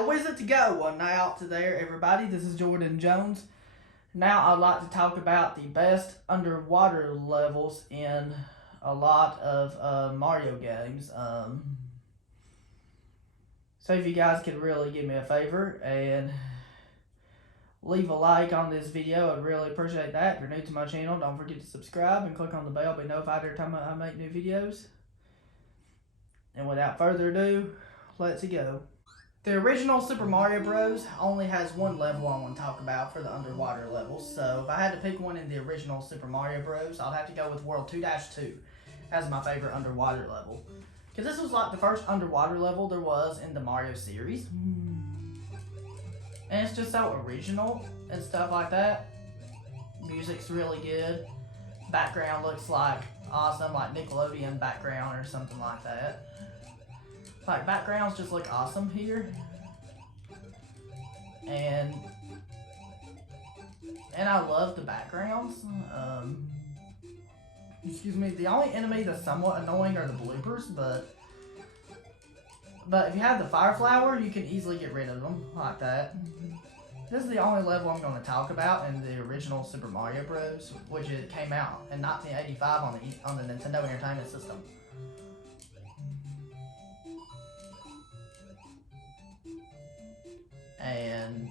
How is it to go? Now out to there, everybody. This is Jordan Jones. Now I'd like to talk about the best underwater levels in a lot of Mario games. So if you guys could really give me a favor and leave a like on this video, I'd really appreciate that. If you're new to my channel, don't forget to subscribe and click on the bell to be notified every time I make new videos. And without further ado, let's go. The original Super Mario Bros. Only has one level I want to talk about for the underwater levels. So if I had to pick one in the original Super Mario Bros., I'd have to go with World 2-2 as my favorite underwater level. Because this was like the first underwater level there was in the Mario series. And it's just so original and stuff like that. Music's really good. Background looks like awesome, like Nickelodeon background or something like that. Like, backgrounds just look awesome here. And I love the backgrounds. Excuse me, the only enemy that's somewhat annoying are the bloopers, but if you have the fire flower, you can easily get rid of them like that. This is the only level I'm going to talk about in the original Super Mario Bros., which it came out in 1985 on the Nintendo Entertainment System. And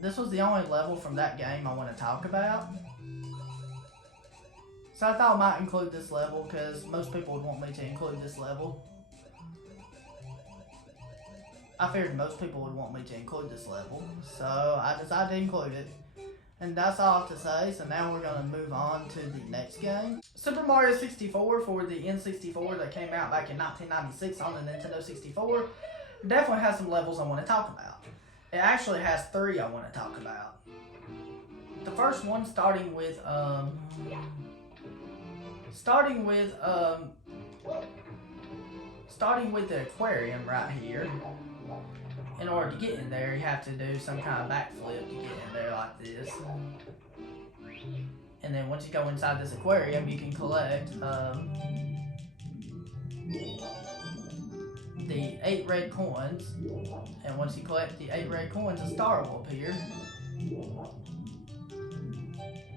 this was the only level from that game I want to talk about. So I thought I might include this level because most people would want me to include this level. I figured most people would want me to include this level, so I decided to include it. And that's all I have to say, so now we're going to move on to the next game. Super Mario 64 for the N64 that came out back in 1996 on the Nintendo 64 definitely has some levels I want to talk about. It actually has three I want to talk about. The first one starting with the aquarium right here. In order to get in there, you have to do some kind of backflip to get in there like this. And then once you go inside this aquarium, you can collect the 8 red coins. And once you collect the 8 red coins, a star will appear.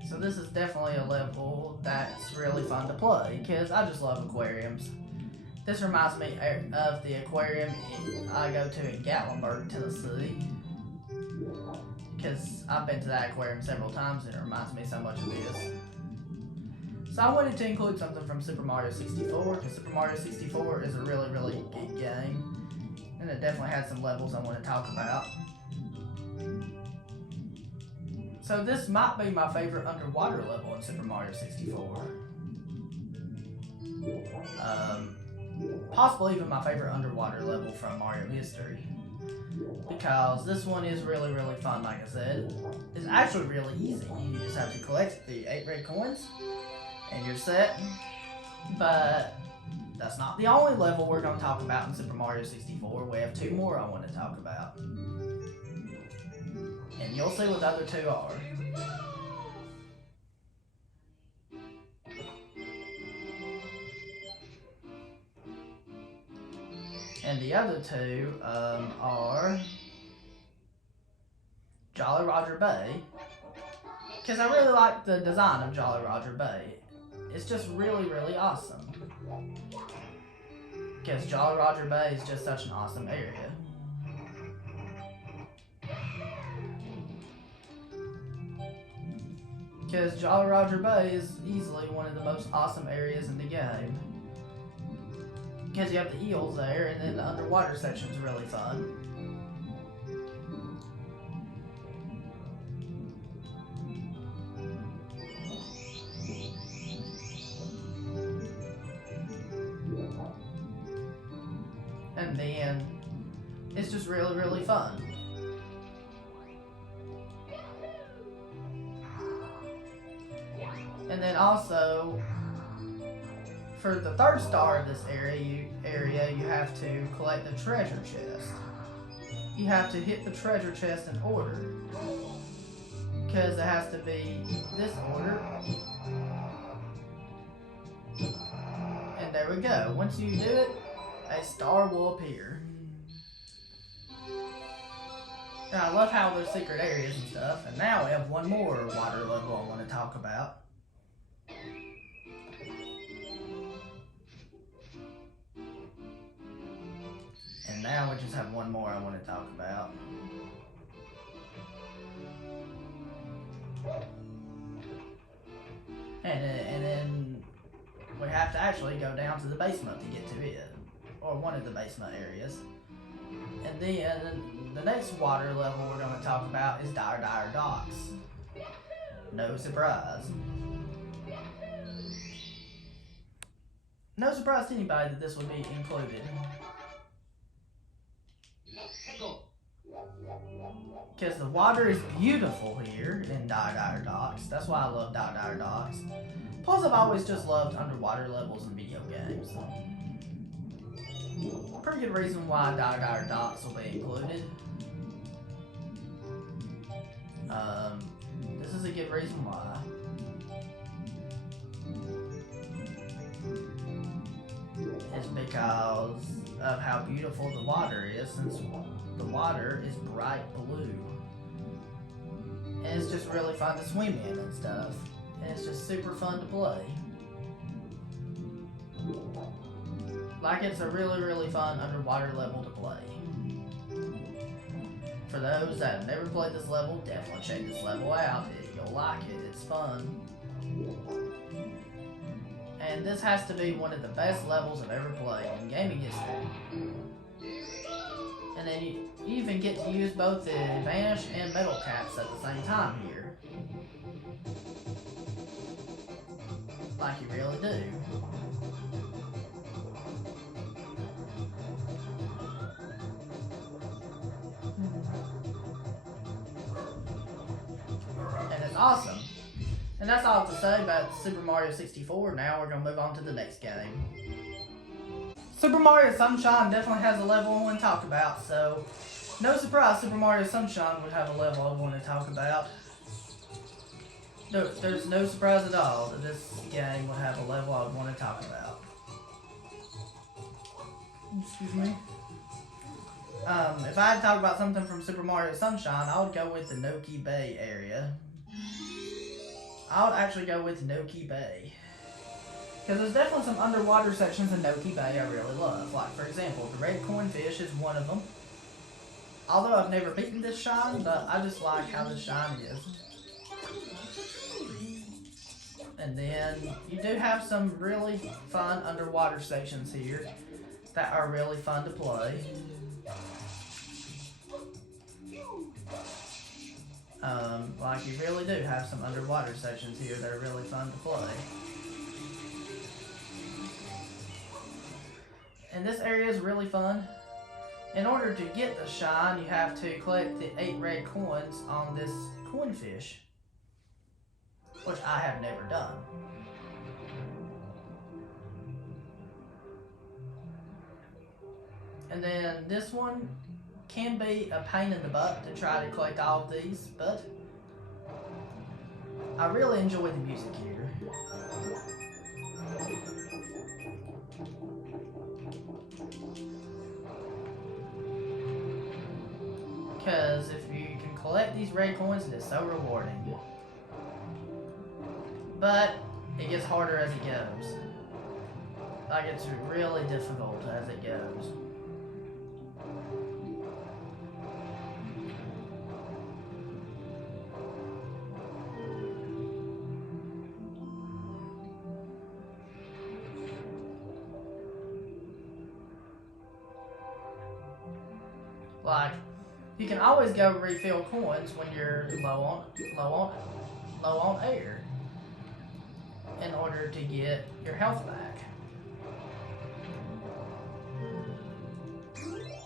So this is definitely a level that's really fun to play because I just love aquariums. This reminds me of the aquarium I go to in Gatlinburg, Tennessee. Because I've been to that aquarium several times and it reminds me so much of this. So I wanted to include something from Super Mario 64 because Super Mario 64 is a really, really good game. And it definitely has some levels I want to talk about. So this might be my favorite underwater level in Super Mario 64. Possibly even my favorite underwater level from Mario history. Because this one is really, really fun, like I said. It's actually really easy. You just have to collect the 8 red coins and you're set. But that's not the only level we're going to talk about in Super Mario 64. We have 2 more I want to talk about. And you'll see what the other 2 are. And the other 2 are Jolly Roger Bay. Because I really like the design of Jolly Roger Bay. It's just really, really awesome. Because Jolly Roger Bay is just such an awesome area. Because Jolly Roger Bay is easily one of the most awesome areas in the game. Because you have the eels there, and then the underwater section is really fun. And then it's just really, really fun. And then also, for the 3rd star of this area, you have to collect the treasure chest. You have to hit the treasure chest in order. Because it has to be this order. And there we go. Once you do it, a star will appear. Now, I love how there's secret areas and stuff, and now we have one more water level I want to talk about. And now we just have one more I want to talk about. And then we have to actually go down to the basement to get to it, or one of the basement areas. And then the next water level we're going to talk about is Dire Dire Docks. No surprise. No surprise to anybody that this would be included. Because the water is beautiful here in Dire Dire Docks. That's why I love Dire Dire Docks. Plus, I've always just loved underwater levels in video games. A pretty good reason why Dire Dire Docks will be included. This is a good reason why. It's because of how beautiful the water is, since the water is bright blue. And it's just really fun to swim in and stuff. And it's just super fun to play. Like, it's a really, really fun underwater level to play. For those that have never played this level, definitely check this level out. You'll like it. It's fun. And this has to be one of the best levels I've ever played in gaming history. And then you even get to use both the Vanish and Metal Caps at the same time here. Like you really do. And it's awesome. And that's all to say about Super Mario 64. Now we're going to move on to the next game. Super Mario Sunshine definitely has a level I want to talk about, so no surprise Super Mario Sunshine would have a level I want to talk about. There's no surprise at all that this game would have a level I would want to talk about. Excuse me. If I had to talk about something from Super Mario Sunshine, I would go with the Noki Bay area. I would actually go with Noki Bay. Because there's definitely some underwater sections in Noki Bay I really love. Like, for example, the red coinfish is one of them. Although I've never beaten this shine, but I just like how this shine is. And then you do have some really fun underwater sections here that are really fun to play. Like, you really do have some underwater sections here that are really fun to play. And this area is really fun. In order to get the shine, you have to collect the 8 red coins on this coinfish, which I have never done. And then this one can be a pain in the butt to try to collect all of these, but I really enjoy the music here. Because if you can collect these red coins, it is so rewarding. But it gets harder as it goes. Like, it's really difficult as it goes. Like, you can always go refill coins when you're low on air in order to get your health back.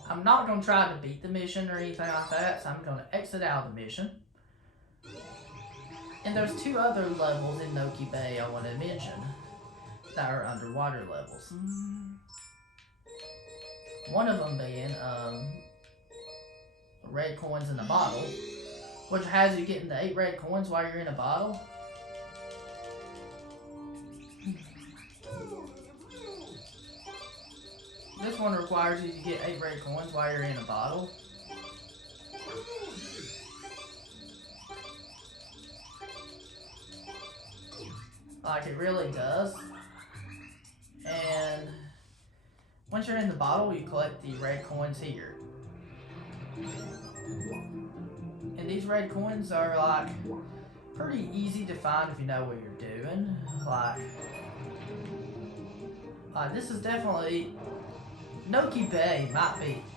I'm not going to try to beat the mission or anything like that, so I'm going to exit out of the mission. And there's 2 other levels in Noki Bay I want to mention that are underwater levels. One of them being red coins in a bottle, which has you getting the 8 red coins while you're in a bottle. This one requires you to get 8 red coins while you're in a bottle. Like, it really does. And once you're in the bottle, you collect the red coins here. And these red coins are, like, pretty easy to find if you know what you're doing. Like this is definitely... Noki Bay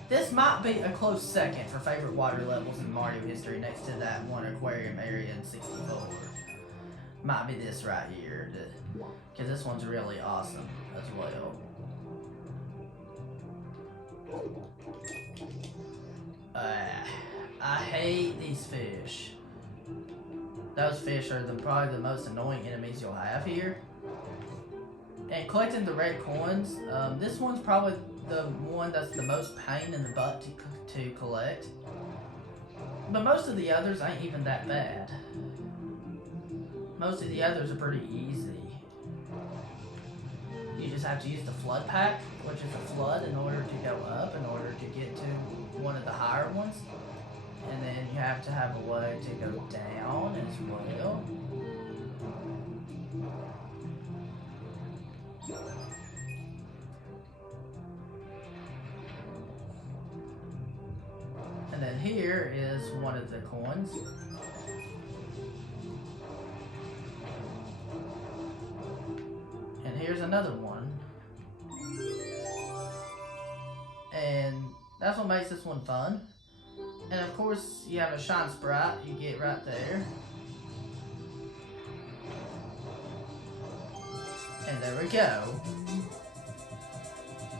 this might be a close second for favorite water levels in Mario history, next to that one aquarium area in 64. Might be this right here, because this one's really awesome as well. I hate these fish. Those fish are probably the most annoying enemies you'll have here. And collecting the red coins, this one's probably the one that's the most pain in the butt to collect. But most of the others ain't even that bad. Most of the others are pretty easy. You just have to use the flood pack, which is a flood, in order to go up, in order to get to one of the higher ones. And then you have to have a way to go down as well. And then here is one of the coins. And here's another one. And that's what makes this one fun. And of course, you have a shine sprite you get right there. And there we go.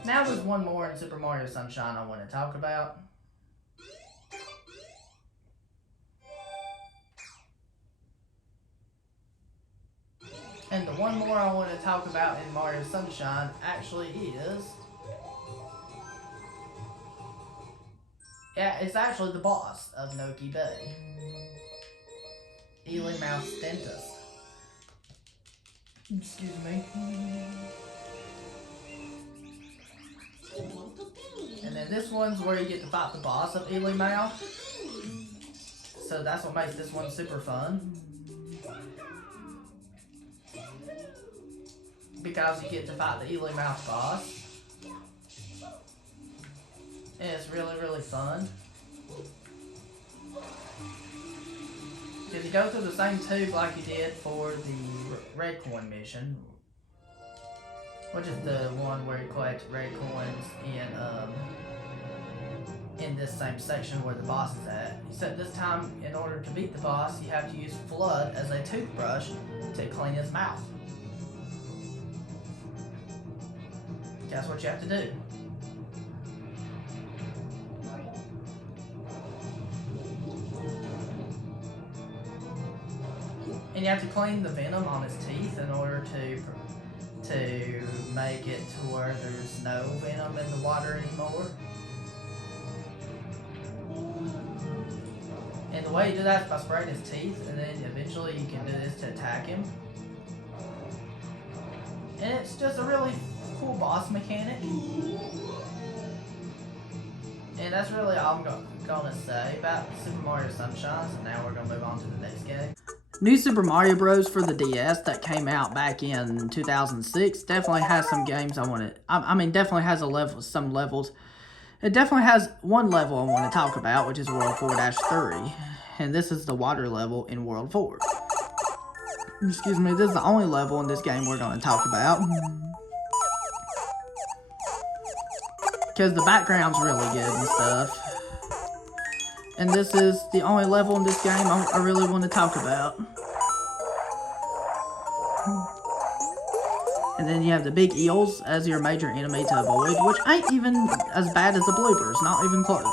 Now there's one more in Super Mario Sunshine I want to talk about. And the one more I want to talk about in Mario Sunshine actually is... Yeah, it's actually the boss of Noki Bay. Eelymouse Stentus. Excuse me. And then this one's where you get to fight the boss of Eelymouse. So that's what makes this one super fun. Because you get to fight the Eelymouse boss. And it's really, really fun. Because you go through the same tube like you did for the red coin mission. Which is the one where you collect red coins in this same section where the boss is at. Except this time, in order to beat the boss, you have to use Flood as a toothbrush to clean his mouth. That's what you have to do. And you have to clean the venom on his teeth in order to make it to where there's no venom in the water anymore. And the way you do that is by spraying his teeth, and then eventually you can do this to attack him. And it's just a really cool boss mechanic. And that's really all I'm gonna say about Super Mario Sunshine. So now we're gonna move on to the next game. New Super Mario Bros. For the DS that came out back in 2006 definitely has some games I want to... I mean, definitely has some levels. It definitely has one level I want to talk about, which is World 4-3. And this is the water level in World 4. Excuse me, this is the only level in this game we're going to talk about. Because the background's really good and stuff. And this is the only level in this game I really want to talk about. And then you have the big eels as your major enemy to avoid, which ain't even as bad as the bloopers, not even close.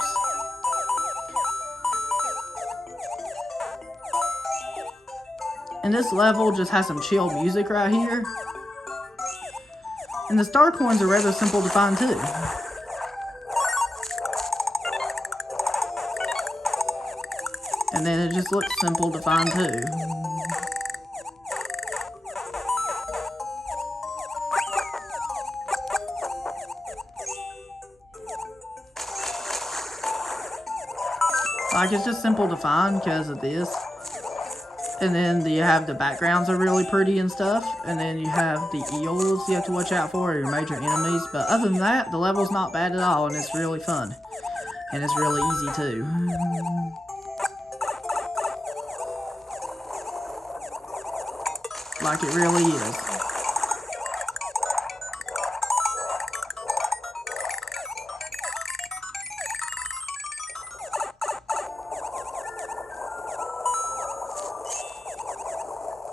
And this level just has some chill music right here. And the star coins are rather simple to find too. And then it just looks simple to find too. Like, it's just simple to find because of this. And then you have the backgrounds are really pretty and stuff. And then you have the eels you have to watch out for, your major enemies. But other than that, the level's not bad at all, and it's really fun. And it's really easy too. Like it really is.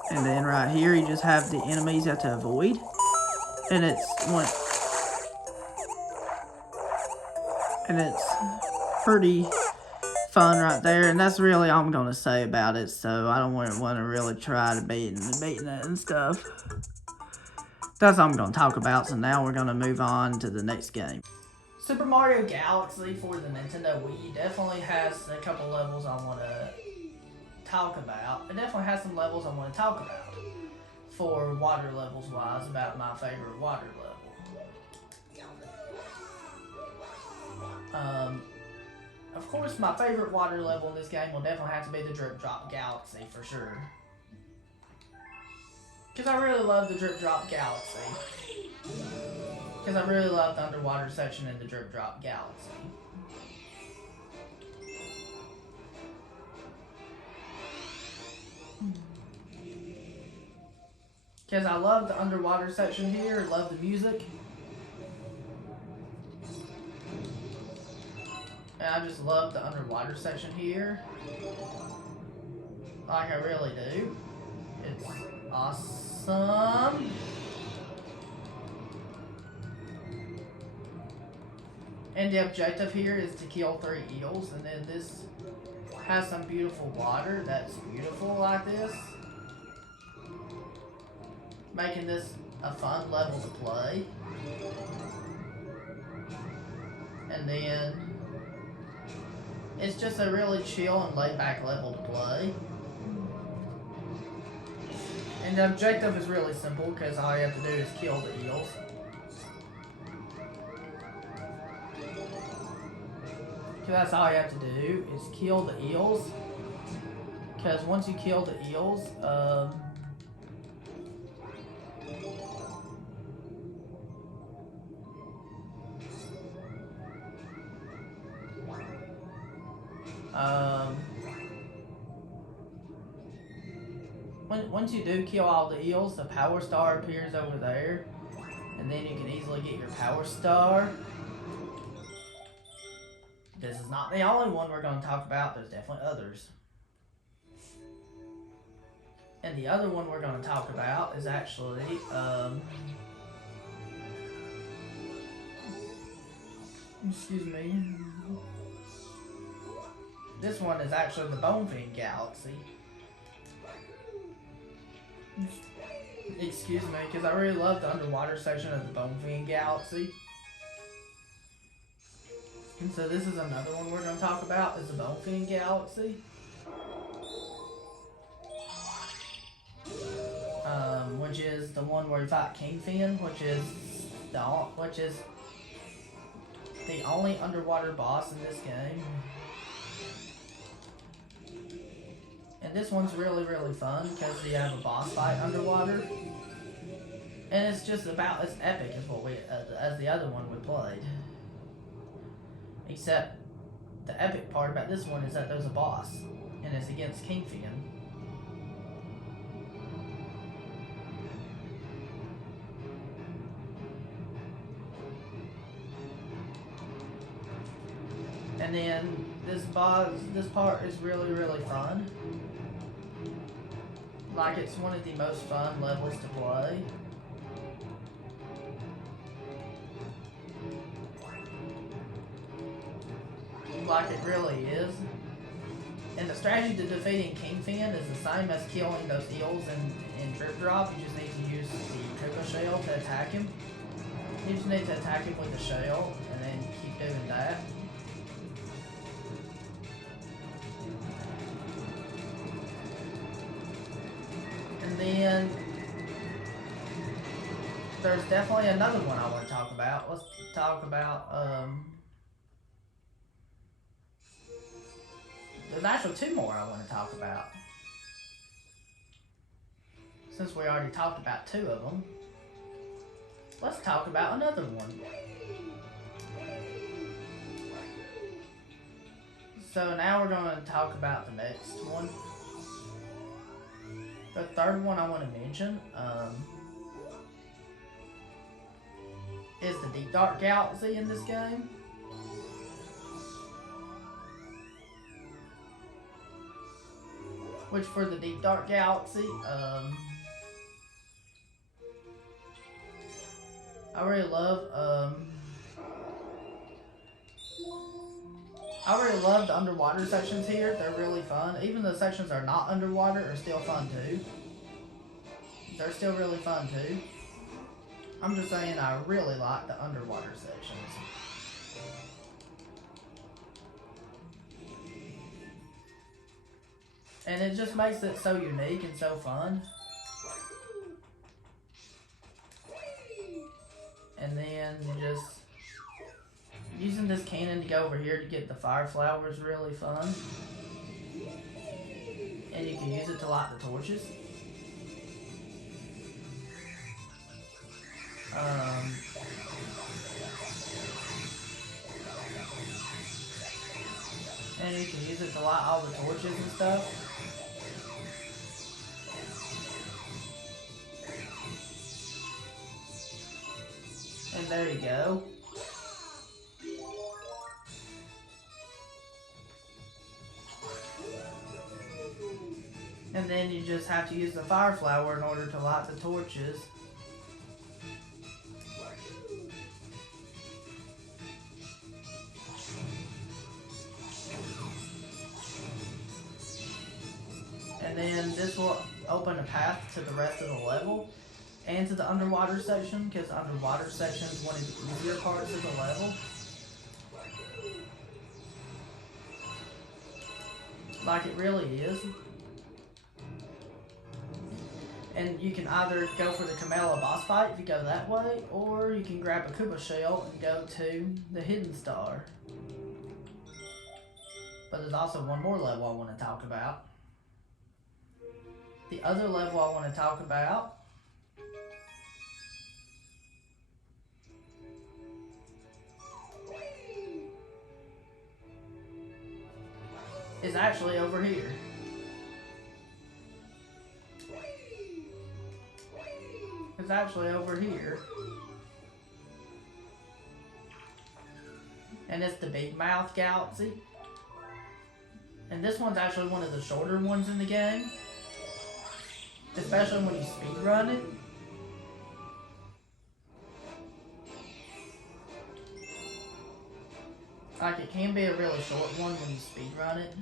And then right here, you just have the enemies you have to avoid. And it's pretty fun right there. And that's really all I'm going to say about it. So I don't want to really try to beat it and stuff. That's all I'm going to talk about. So now we're going to move on to the next game. Super Mario Galaxy for the Nintendo Wii definitely has a couple levels I want to talk about. It definitely has some levels I want to talk about for water levels wise, about my favorite water level. Of course, my favorite water level in this game will definitely have to be the Drip Drop Galaxy for sure. Because I really love the Drip Drop Galaxy. Because I really love the underwater section in the Drip Drop Galaxy. Because I love the underwater section here, love the music. And I just love the underwater section here. Like I really do. It's awesome. And the objective here is to kill 3 eels, and then this has some beautiful water that's beautiful like this. Making this a fun level to play. And then it's just a really chill and laid back level to play. And the objective is really simple because all you have to do is kill the eels. So that's all you have to do is kill the eels. Because once you kill the eels, once you do kill all the eels, the power star appears over there, and then you can easily get your power star. This is not the only one we're going to talk about. There's definitely others. And the other one we're going to talk about is actually excuse me. This one is actually the Bonefin Galaxy. Excuse me, because I really love the underwater section of the Bonefin Galaxy. And so this is another one we're going to talk about, is the Bonefin Galaxy. Which is the one where you fight Kingfin, which is the only underwater boss in this game. And this one's really, really fun because you have a boss fight underwater. And it's just about as epic as what as the other one we played. Except the epic part about this one is that there's a boss, and it's against Kingfin. And then this part is really, really fun. Like, it's one of the most fun levels to play. Like it really is. And the strategy to defeating Kingfin is the same as killing those eels in Drip Drop. You just need to use the Koopa Shell to attack him. You just need to attack him with the shell and then keep doing that. And then there's definitely another one I want to talk about. Let's talk about there's actually 2 more I want to talk about. since we already talked about 2 of them, let's talk about another one. So now we're going to talk about the next one. The third one I want to mention is the Deep Dark Galaxy in this game. Which for the Deep Dark Galaxy, I really love the underwater sections here. They're really fun. Even the sections that are not underwater are still fun too. They're still really fun too. I'm just saying I really like the underwater sections. And it just makes it so unique and so fun. And then just using this cannon to go over here to get the fire flower is really fun. And you can use it to light the torches. And you can use it to light all the torches and stuff. And there you go. And then you just have to use the fire flower in order to light the torches. And then this will open a path to the rest of the level and to the underwater section, because the underwater section is one of the easier parts of the level. Like it really is. And you can either go for the Kamala boss fight if you go that way, or you can grab a Koopa shell and go to the Hidden Star. But there's also one more level I want to talk about. The other level I want to talk about is actually over here. It's actually over here. And it's the Big Mouth Galaxy. And this one's actually one of the shorter ones in the game. Especially when you speedrun it. Like, it can be a really short one when you speedrun it.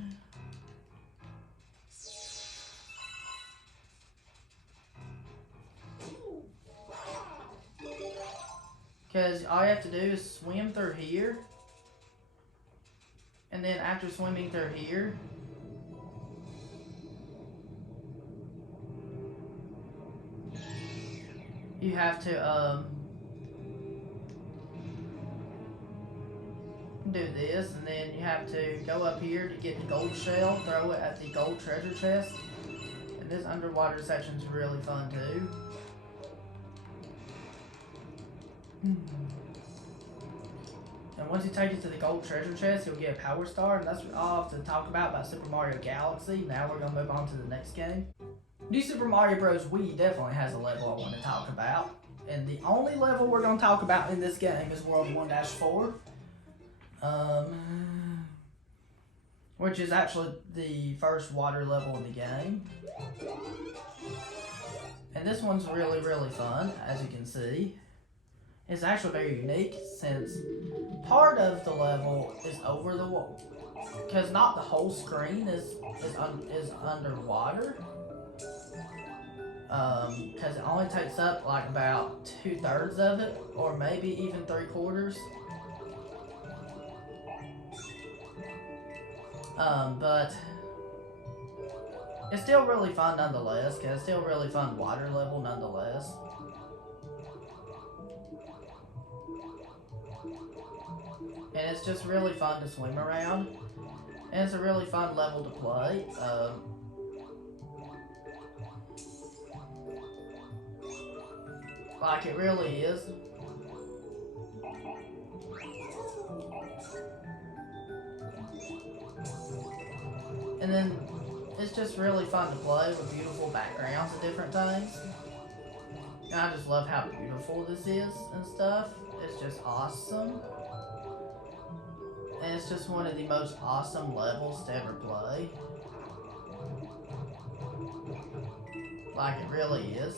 Because all you have to do is swim through here. And then after swimming through here, you have to do this, and then you have to go up here to get the gold shell, throw it at the gold treasure chest. And this underwater section is really fun too. And once you take it to the gold treasure chest, you'll get a power star, and that's all I have to talk about Super Mario Galaxy. Now we're going to move on to the next game. New Super Mario Bros. Wii definitely has a level I want to talk about. And the only level we're going to talk about in this game is World 1-4. Which is actually the first water level in the game. And this one's really, really fun, as you can see. It's actually very unique since part of the level is over the wall. Because not the whole screen is underwater. Because it only takes up like about 2/3 of it, or maybe even 3/4. But it's still really fun nonetheless, because it's still a really fun water level nonetheless. And it's just really fun to swim around. And it's a really fun level to play. Like, it really is. And then it's just really fun to play with beautiful backgrounds and different things. And I just love how beautiful this is and stuff. It's just awesome. And it's just one of the most awesome levels to ever play. Like, it really is.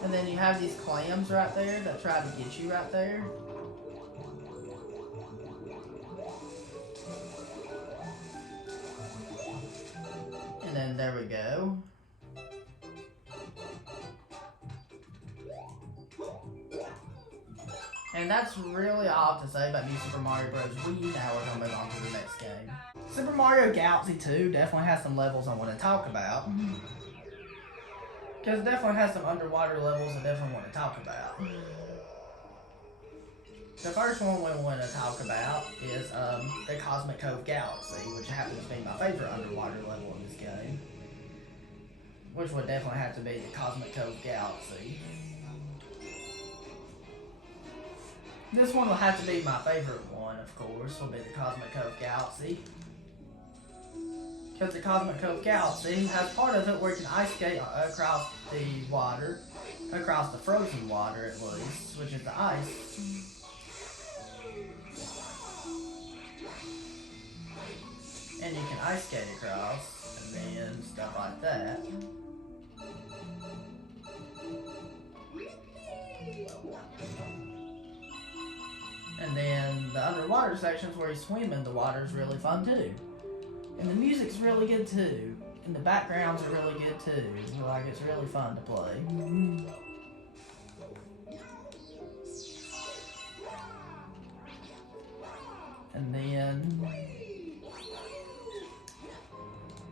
And then you have these clams right there that try to get you right there. And then there we go. And that's really all I have to say about New Super Mario Bros. Wii. Now we're going to move on to the next game. Super Mario Galaxy 2 definitely has some levels I want to talk about. Because it definitely has some underwater levels I definitely want to talk about. The first one we want to talk about is the Cosmic Cove Galaxy, which happens to be my favorite underwater level in this game. Which would definitely have to be the Cosmic Cove Galaxy. This one will have to be my favorite one, of course, will be the Cosmic Cove Galaxy. Because the Cosmic Cove Galaxy has part of it where you can ice skate across the water, across the frozen water at least, which is the ice. And you can ice skate across, and then stuff like that. And then the underwater sections where you swim in the water is really fun too. And the music's really good too. And the backgrounds are really good too. Like, it's really fun to play. And then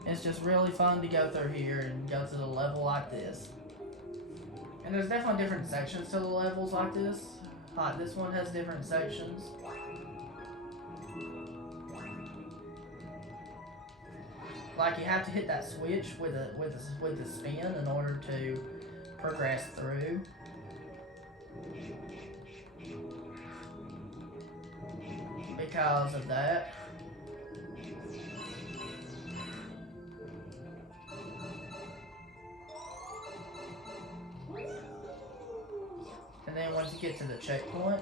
it's just really fun to go through here and go to the level like this. And there's definitely different sections to the levels like this. Like, this one has different sections. Like, you have to hit that switch with the spin in order to progress through. Because of that. And then once you get to the checkpoint,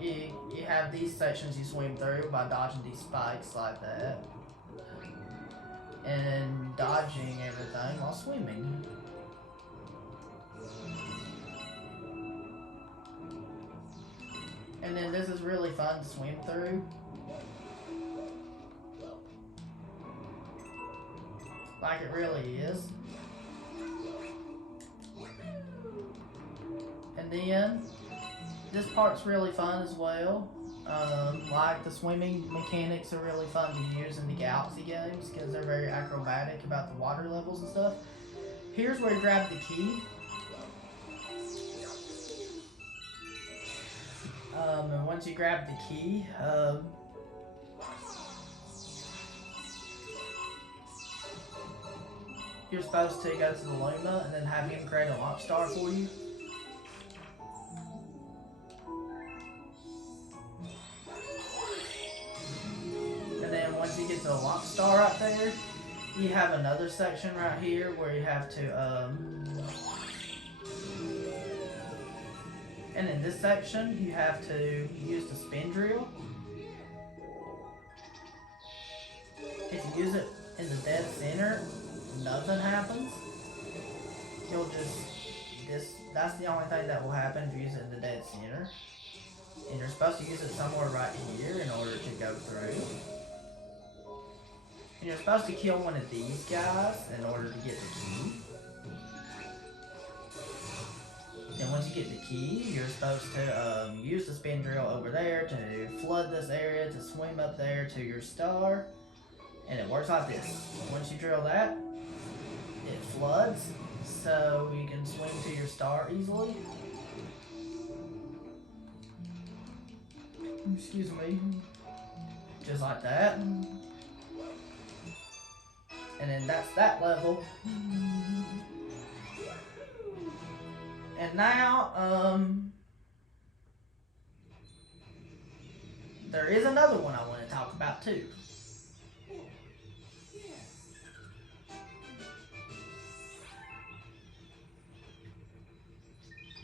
you have these sections you swim through by dodging these spikes like that. And dodging everything while swimming. And then this is really fun to swim through. Like, it really is. And then this part's really fun as well. Like, the swimming mechanics are really fun to use in the Galaxy games because they're very acrobatic about the water levels and stuff. Here's where you grab the key. And once you grab the key, you're supposed to go to the Luma and then have him create a launch star for you. And then once you get to the launch star right there, you have another section right here where you have to, and in this section, you have to use the spin drill. If you use it in the dead center, nothing happens. You'll that's the only thing that will happen if you use it in the dead center. And you're supposed to use it somewhere right here in order to go through. And you're supposed to kill one of these guys in order to get the key. Then once you get the key, you're supposed to use the spin drill over there to flood this area, to swim up there to your star. And it works like this. Once you drill that, it floods, so you can swim to your star easily. Excuse me. Just like that. And then that's that level. And now, there is another one I want to talk about too.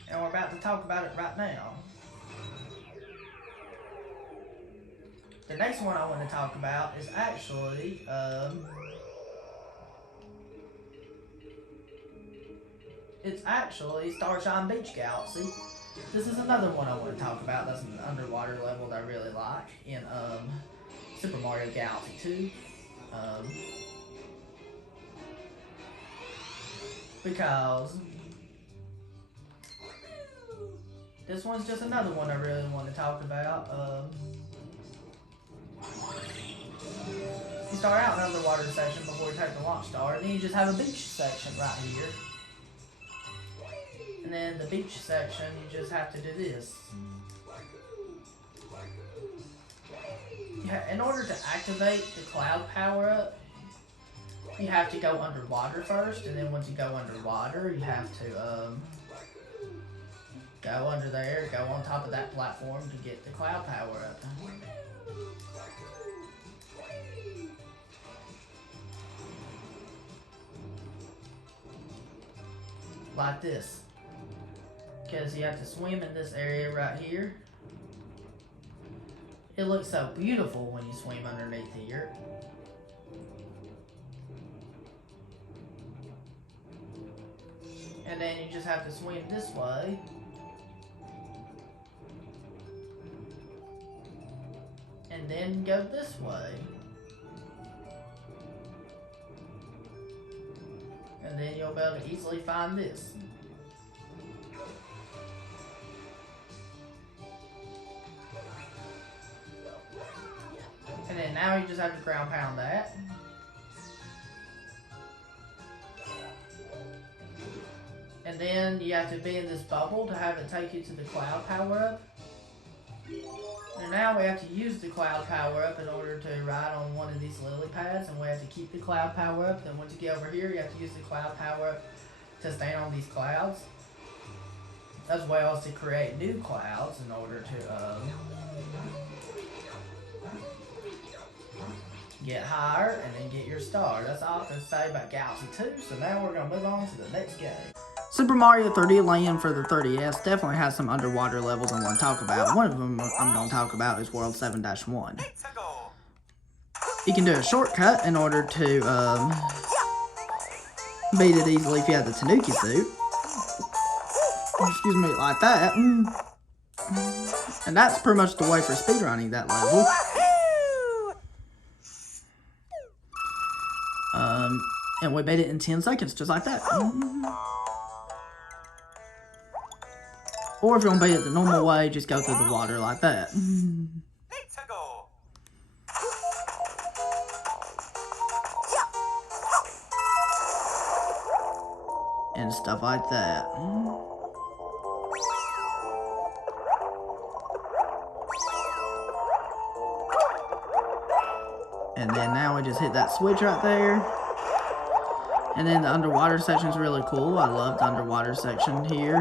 And we're about to talk about it right now. The next one I want to talk about is actually, it's actually Starshine Beach Galaxy. This is another one I want to talk about. That's an underwater level that I really like in Super Mario Galaxy 2. Because this one's just another one I really want to talk about. You start out in an underwater section before you take the launch star, and then you just have a beach section right here. And then the beach section, you just have to do this. In order to activate the cloud power-up, you have to go underwater first, and then once you go underwater, you have to go under there, go on top of that platform to get the cloud power-up. Like this. Because you have to swim in this area right here. It looks so beautiful when you swim underneath here. And then you just have to swim this way. And then go this way. And then you'll be able to easily find this. And then now you just have to ground pound that. And then you have to be in this bubble to have it take you to the cloud power up. And now we have to use the cloud power up in order to ride on one of these lily pads, and we have to keep the cloud power up. Then once you get over here, you have to use the cloud power up to stand on these clouds, as well as to create new clouds in order to get higher and then get your star. That's all I have to say about Galaxy 2. So now we're going to move on to the next game. Super Mario 3D Land for the 3DS definitely has some underwater levels I want to talk about. One of them I'm going to talk about is World 7-1. You can do a shortcut in order to beat it easily if you have the Tanuki suit. Excuse me, like that. And that's pretty much the way for speedrunning that level. And we beat it in 10 seconds, just like that. Or if you want to beat it the normal way, just go through the water like that. And stuff like that. And then now we just hit that switch right there. And then the underwater section is really cool. I love the underwater section here.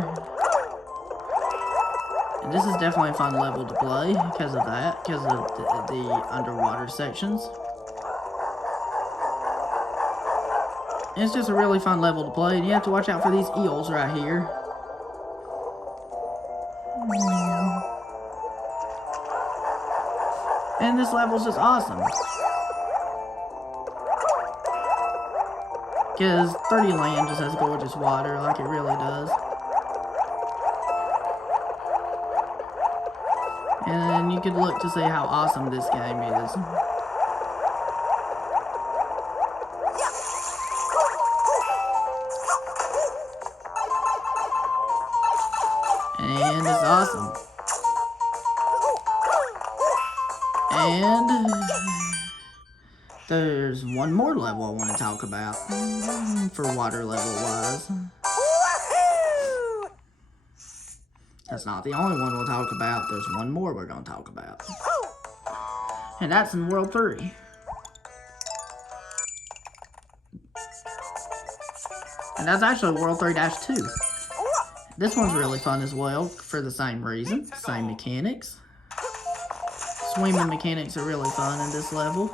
And this is definitely a fun level to play because of that, because of the underwater sections. And it's just a really fun level to play, and you have to watch out for these eels right here. And this level's just awesome. Because 3D Land just has gorgeous water, like it really does. And you could look to see how awesome this game is. And it's awesome. And there's one more level I want to talk about for water level wise. That's not the only one we'll talk about. There's one more we're going to talk about. And that's in World 3. And that's actually World 3-2. This one's really fun as well for the same reason, same mechanics. Swimming mechanics are really fun in this level.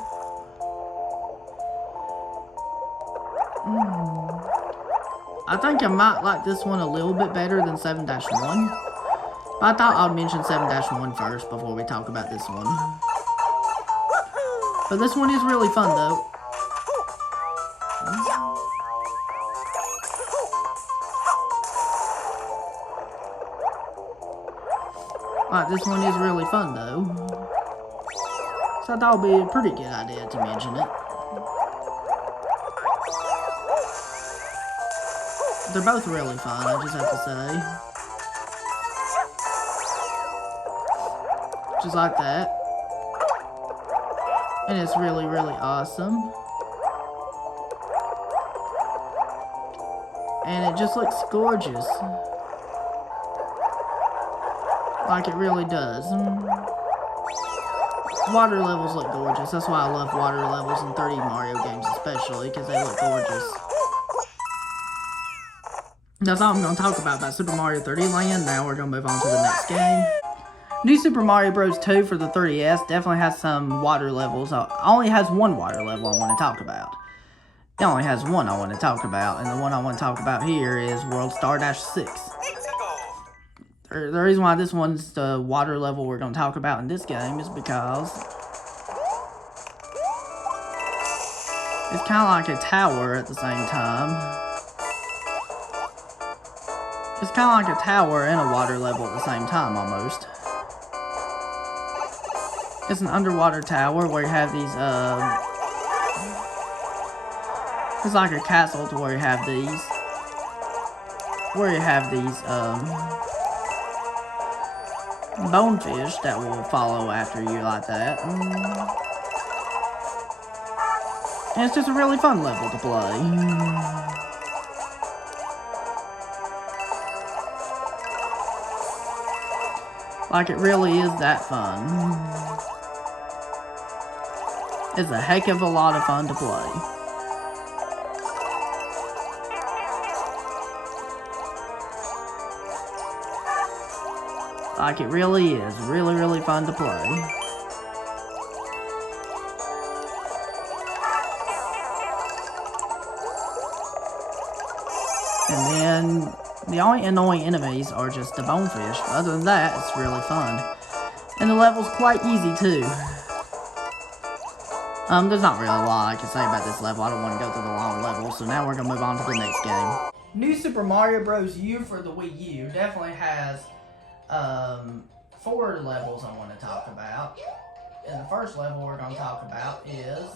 I think I might like this one a little bit better than 7-1. But I thought I'd mention 7-1 first before we talk about this one. But this one is really fun though. Like, this one is really fun though. So I thought it would be a pretty good idea to mention it. They're both really fun, I just have to say. Just like that. And it's really, really awesome. And it just looks gorgeous. Like it really does. Water levels look gorgeous. That's why I love water levels in 3D Mario games especially, because they look gorgeous. That's all I'm going to talk about Super Mario 3D Land. Now we're going to move on to the next game. New Super Mario Bros. 2 for the 3DS definitely has some water levels. It only has one water level I want to talk about. It only has one I want to talk about, and the one I want to talk about here is World Star-6. The reason why this one's the water level we're going to talk about in this game is because it's kind of like a tower at the same time. It's kind of like a tower and a water level at the same time, almost. It's an underwater tower where you have these, it's like a castle to where you have these, bonefish that will follow after you like that. And it's just a really fun level to play. Like, it really is that fun. It's a heck of a lot of fun to play. Like, it really is really, really fun to play. And then the only annoying enemies are just the bonefish. But other than that, it's really fun. And the level's quite easy too. There's not really a lot I can say about this level. I don't want to go through the long level. So now we're going to move on to the next game. New Super Mario Bros. U for the Wii U definitely has 4 levels I want to talk about. And the first level we're going to talk about is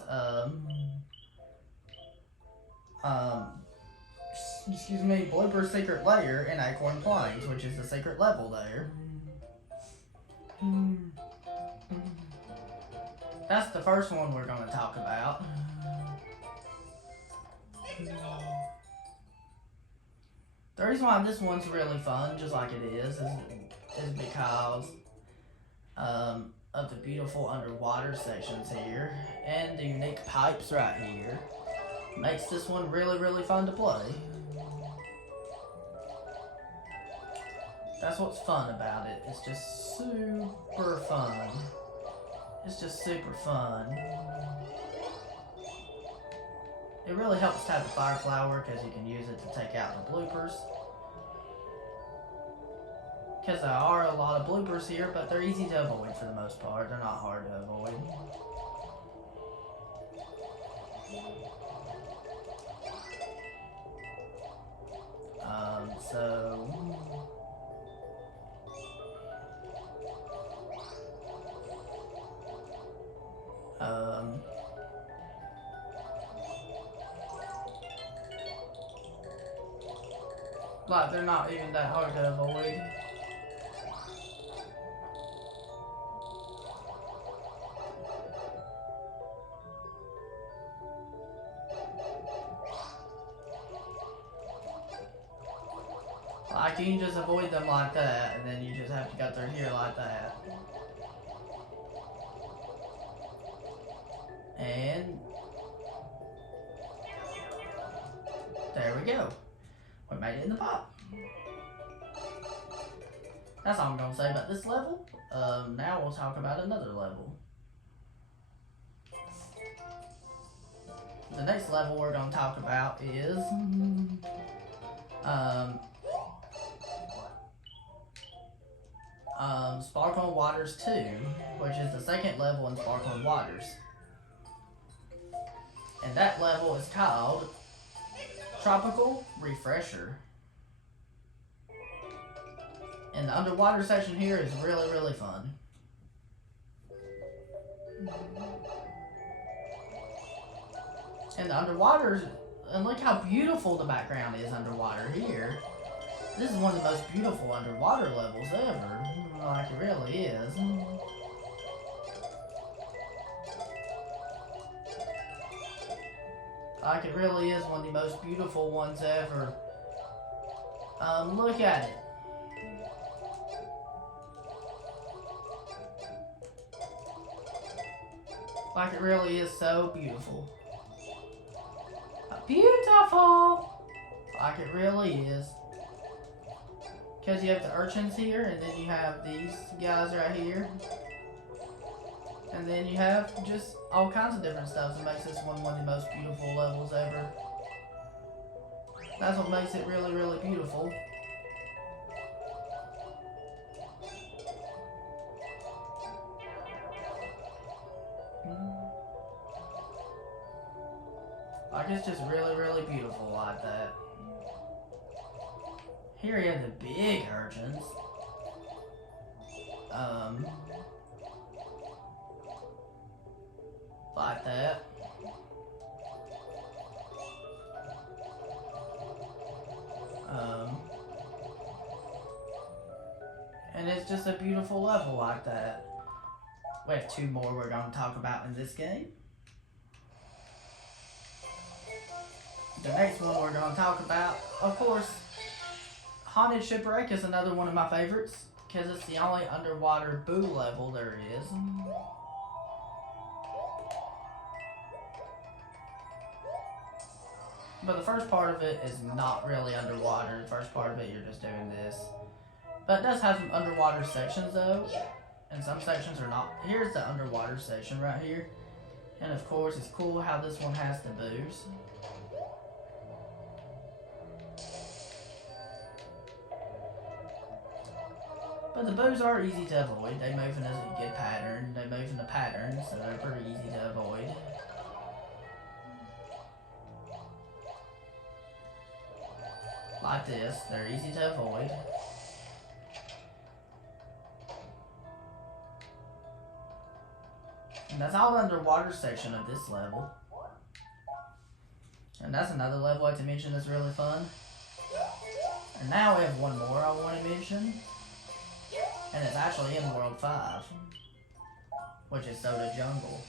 Blooper's Secret Lair in Acorn Plains, which is the secret level there. That's the first one we're going to talk about. The reason why this one's really fun, just like it is because of the beautiful underwater sections here and the unique pipes right here. Makes this one really, really fun to play. That's what's fun about it. It's just super fun. It's just super fun. It really helps to have the fire flower because you can use it to take out the bloopers. Because there are a lot of bloopers here, but they're easy to avoid for the most part. They're not hard to avoid. Like, they're not even that hard to avoid. Like, you can just avoid them like that, and then you just have to go through here like that. And there we go. We made it in the pop. That's all I'm going to say about this level. Now we'll talk about another level. The next level we're going to talk about is Sparkling Waters 2, which is the second level in Sparkling Waters. And that level is called Tropical Refresher. And the underwater section here is really, really fun. And the underwater, and look how beautiful the background is underwater here. This is one of the most beautiful underwater levels ever. Like it really is. Like it really is one of the most beautiful ones ever. Look at it. Like it really is so beautiful. Beautiful! Like it really is. Because you have the urchins here, and then you have these guys right here. And then you have just all kinds of different stuff that makes this one of the most beautiful levels ever. That's what makes it really, really beautiful. Like it's just really, really beautiful like that. Here you have the big urchins. Like that. And it's just a beautiful level like that. We have two more we're going to talk about in this game. The next one we're going to talk about, of course, Haunted Shipwreck is another one of my favorites because it's the only underwater boo level there is. But the first part of it is not really underwater. The first part of it, you're just doing this. But it does have some underwater sections though. And some sections are not. Here's the underwater section right here. And of course, it's cool how this one has the boos. But the boos are easy to avoid. They move in a good pattern. They move in a pattern, so they're pretty easy to avoid. Like this, they're easy to avoid. And that's all the underwater section of this level. And that's another level I have to mention that's really fun. And now we have one more I want to mention. And it's actually in World 5, which is Soda Jungle.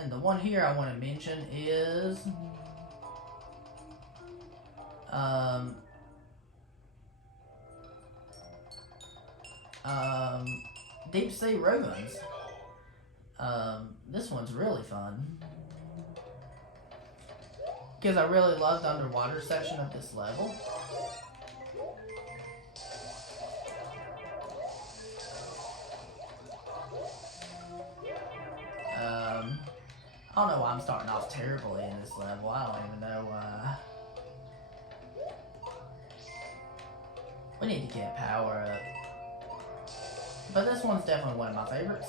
And the one here I want to mention is Deep Sea Ruins. This one's really fun because I really love the underwater section of this level. I don't know why I'm starting off terribly in this level. I don't even know why. We need to get power up. But this one's definitely one of my favorites.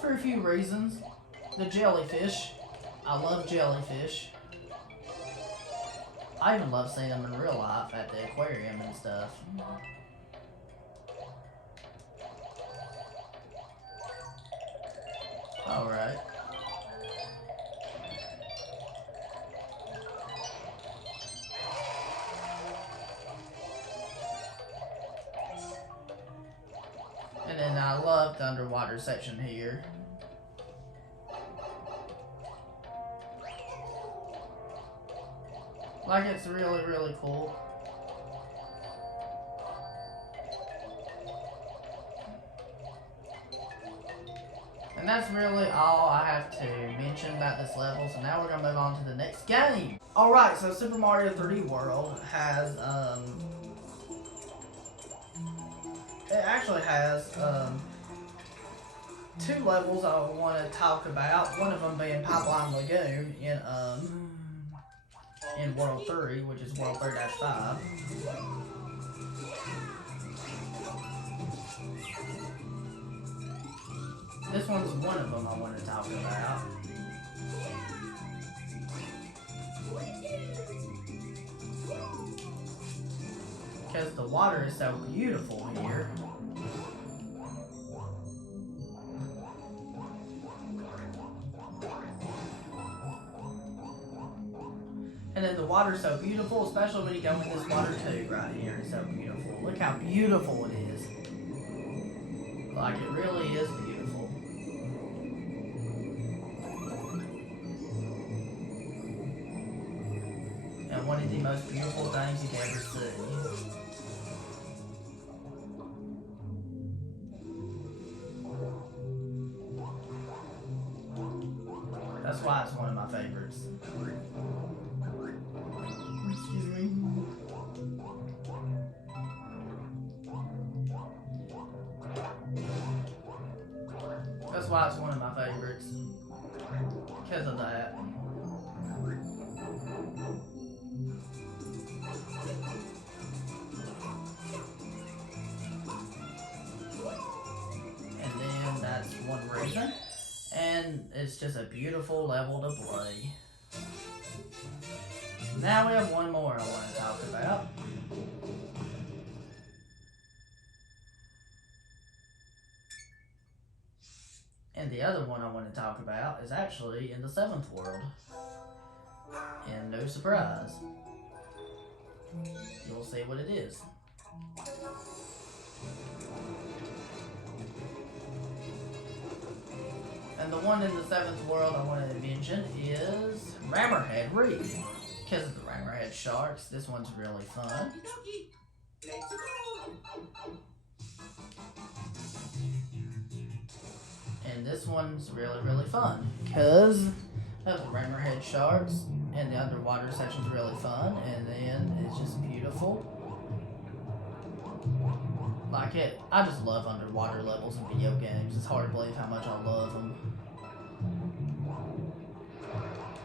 For a few reasons. The jellyfish. I love jellyfish. I even love seeing them in real life at the aquarium and stuff. Alright. And then I love the underwater section here. Like it's really, really cool. that's really all I have to mention about this level, so now we're going to move on to the next game. Alright, so Super Mario 3D World has, it actually has, two levels I want to talk about. One of them being Pipeline Lagoon in World 3, which is World 3-5. This one's one of them I want to talk about. Because the water is so beautiful here. And then the water's so beautiful, especially when you go in this water too right here. It's so beautiful. Look how beautiful it is. Like, it really is beautiful. And one of the most beautiful things you can ever see. That's why it's one of my favorites. Excuse me. That's why it's one of my favorites. Because of that. And then that's one reason. And it's just a beautiful level to play. Now we have one more I want to talk about. And the other one I want to talk about is actually in the 7th world. And no surprise, you'll see what it is. And the one in the 7th world I want to mention is Rammerhead Reef. Because of the Rammerhead sharks, this one's really fun. And this one's really, really fun. Because of the Rammerhead sharks, and the underwater section's really fun, and then it's just beautiful. Like it, I just love underwater levels in video games. It's hard to believe how much I love them.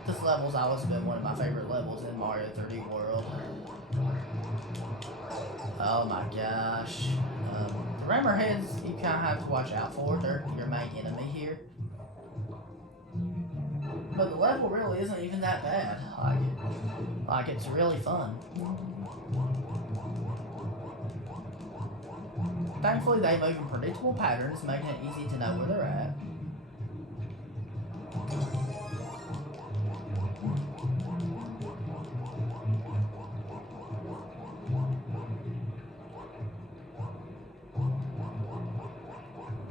This level's always been one of my favorite levels in Mario 3D World. Oh my gosh. The Rammerheads, you kind of have to watch out for. They're your main enemy here. But the level really isn't even that bad. Like it's really fun. Thankfully, they move in predictable patterns, making it easy to know where they're at.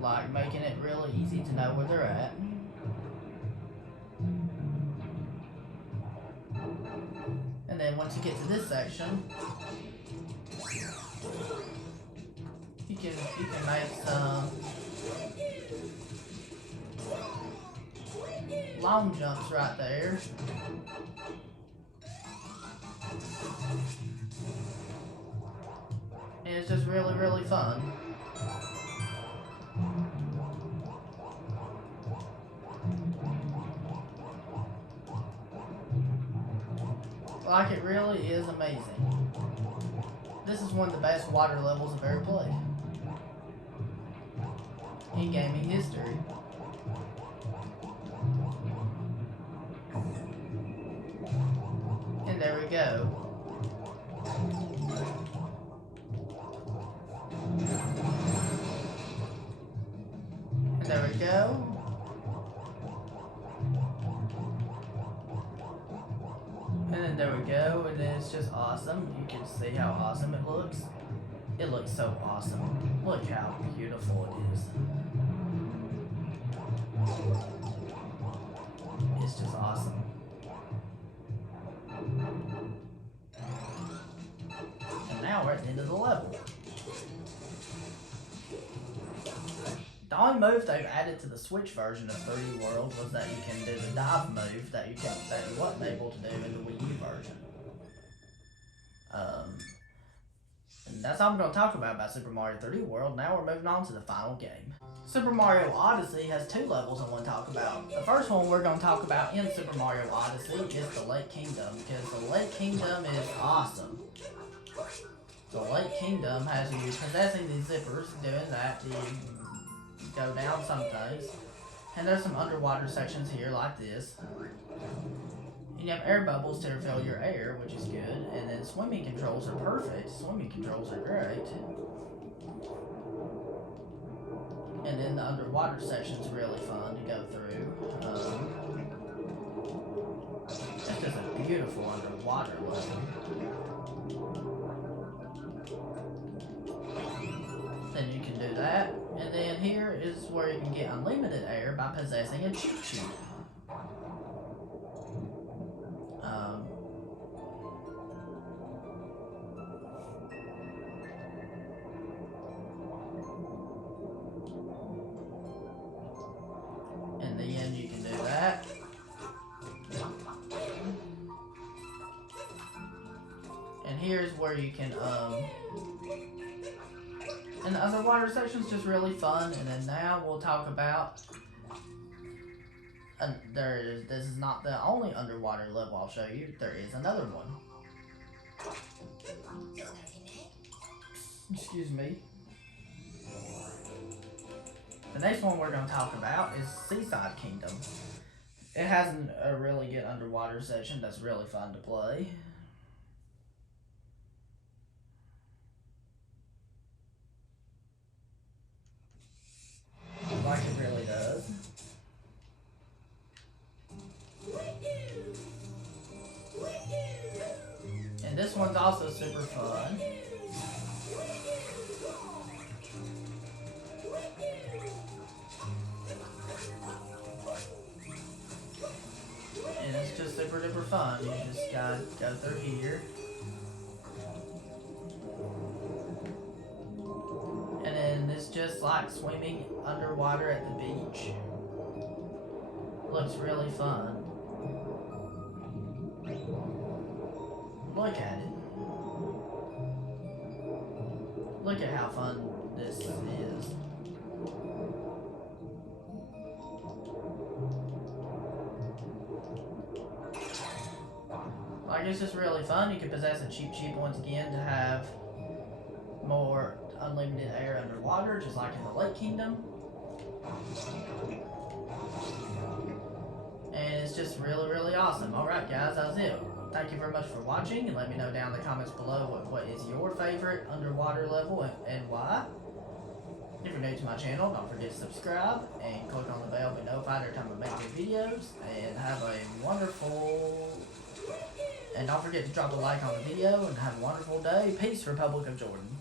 Like, making it really easy to know where they're at. And then once you get to this section, you can make some long jumps right there. And it's just really, really fun. Like, it really is amazing. This is one of the best water levels I've ever played in gaming history. And there we go. And there we go. And then there we go, and then it's just awesome. You can see how awesome it looks. It looks so awesome. Look how beautiful it is. It's just awesome. And now we're at the end of the level. The only move they've added to the Switch version of 3D World was that you can do the dive move that you wasn't able to do in the Wii U version. And that's all I'm going to talk about Super Mario 3D World. Now we're moving on to the final game. Super Mario Odyssey has 2 levels I want to talk about. The first one we're going to talk about in Super Mario Odyssey is the Lake Kingdom, because the Lake Kingdom is awesome. The Lake Kingdom has you possessing these zippers, doing that, you go down some things, and there's some underwater sections here like this. And you have air bubbles to refill your air, which is good, and then swimming controls are perfect. Swimming controls are great. And then the underwater section's really fun to go through. This is a beautiful underwater level. Then you can do that. And then here is where you can get unlimited air by possessing a Cheep Cheep. In the end, you can do that. And here's where you can, and the underwater section's just really fun. And then now we'll talk about, this is not the only underwater level I'll show you. There is another one. Excuse me. The next one we're going to talk about is Seaside Kingdom. It has a really good underwater section that's really fun to play. Like it really does. And this one's also super fun. And it's just super duper fun. You just gotta go through here. And then it's just like swimming underwater at the beach. Looks really fun. Look at it. Look at how fun this is. Like, it's just really fun. You can possess a Cheep Cheep once again to have more unlimited air underwater, just like in the Lake Kingdom. And it's just really, really awesome. Alright guys, that was it. Thank you very much for watching, and let me know down in the comments below what is your favorite underwater level and why. If you're new to my channel, don't forget to subscribe and click on the bell to be notified every time I make new videos. And have a wonderful... And don't forget to drop a like on the video and have a wonderful day. Peace, Republic of Jordan.